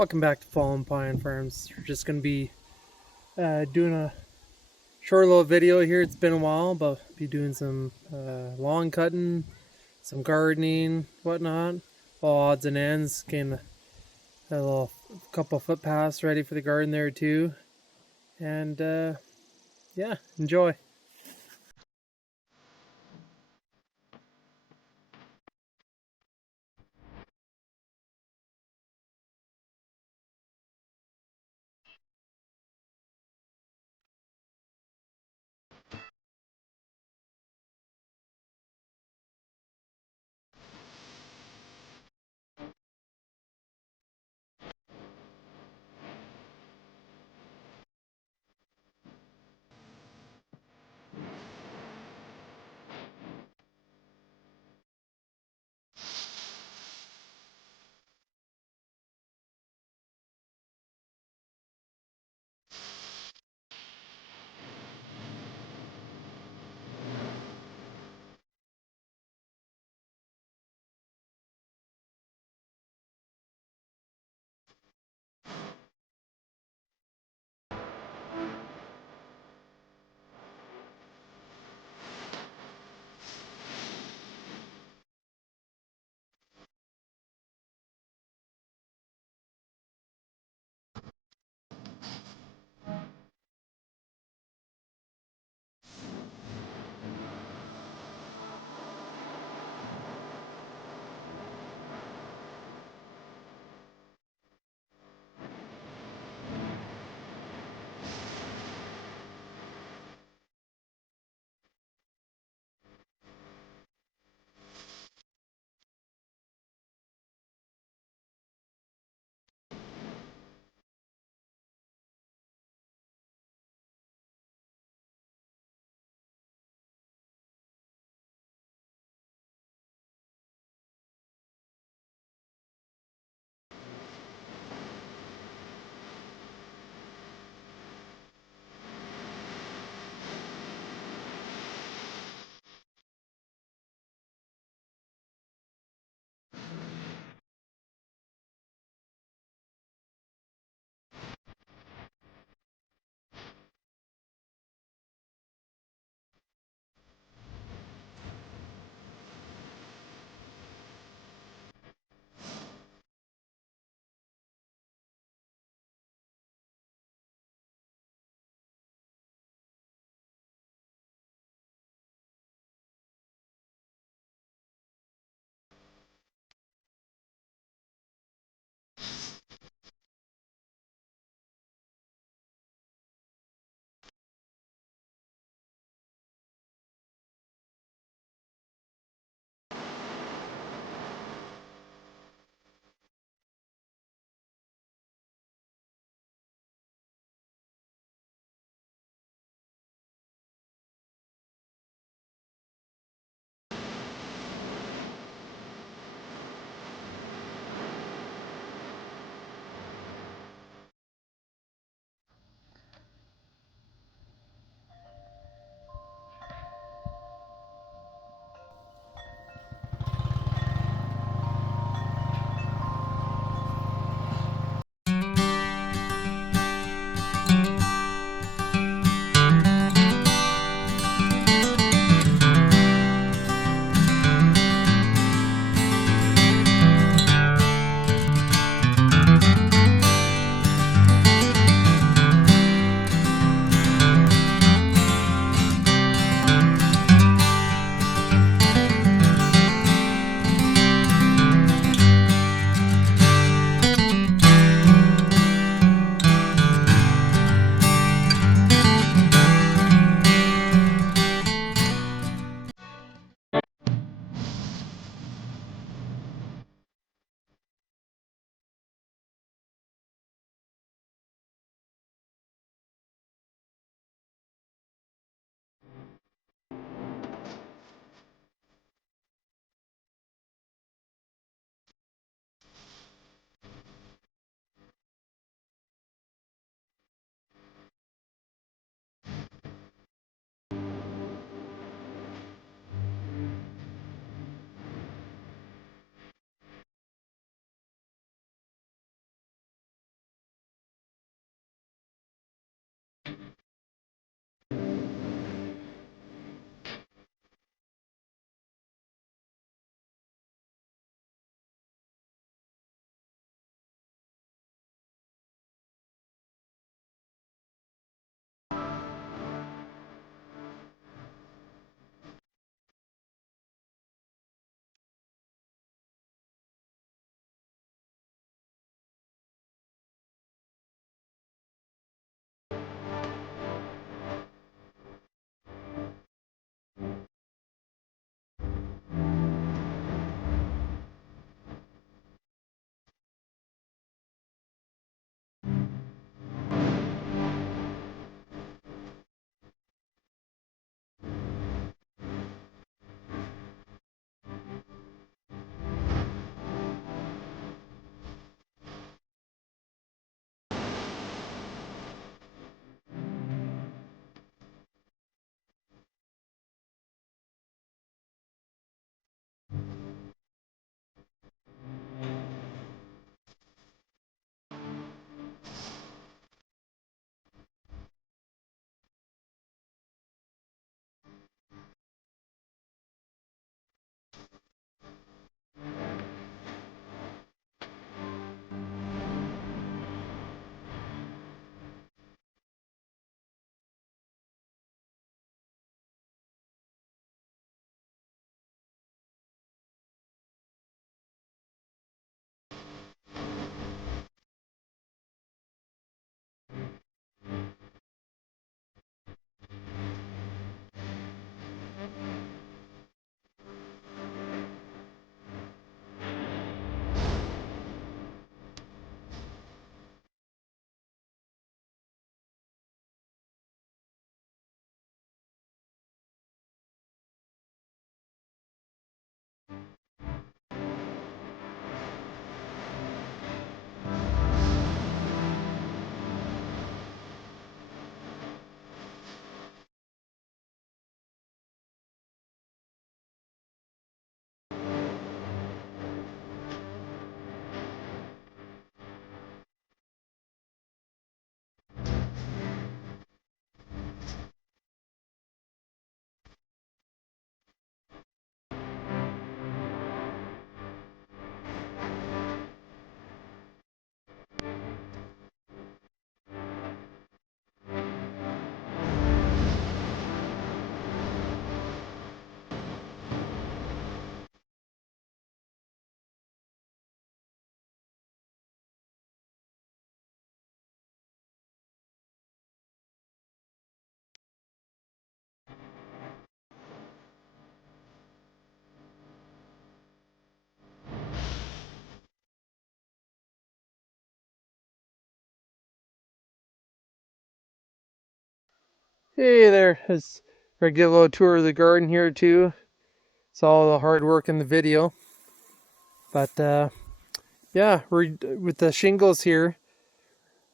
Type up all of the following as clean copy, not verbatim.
Welcome back to Fallen Pine Farms. We're just going to be doing a short little video here. It's been a while, but be doing some lawn cutting, some gardening, whatnot. All odds and ends. Getting a little couple footpaths ready for the garden there too. And yeah, enjoy. Hey there, let's give a little tour of the garden here too. It's all the hard work in the video. But yeah, we're with the shingles here.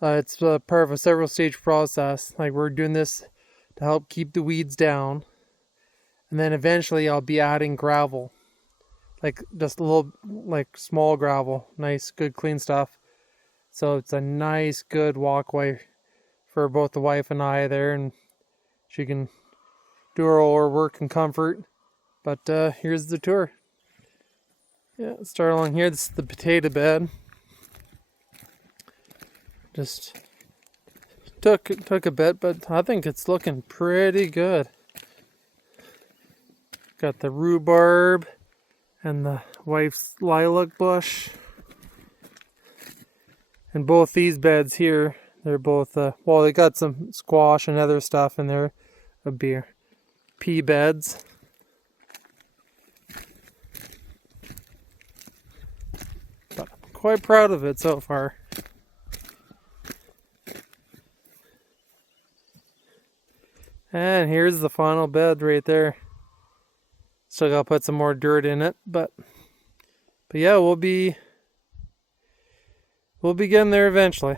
It's part of a several stage process. Like we're doing this to help keep the weeds down. And then eventually I'll be adding gravel. Like just a little, like small gravel. Nice, good, clean stuff. So it's a nice, good walkway for both the wife and I there. And she can do all her work in comfort. But here's the tour. Yeah, start along here. This is the potato bed. Just took a bit, but I think it's looking pretty good. Got the rhubarb and the wife's lilac bush. And both these beds here, they're both, well, they got some squash and other stuff in there. Would be pea beds. But I'm quite proud of it so far. And here's the final bed right there. Still gotta put some more dirt in it, but yeah, we'll be getting there eventually.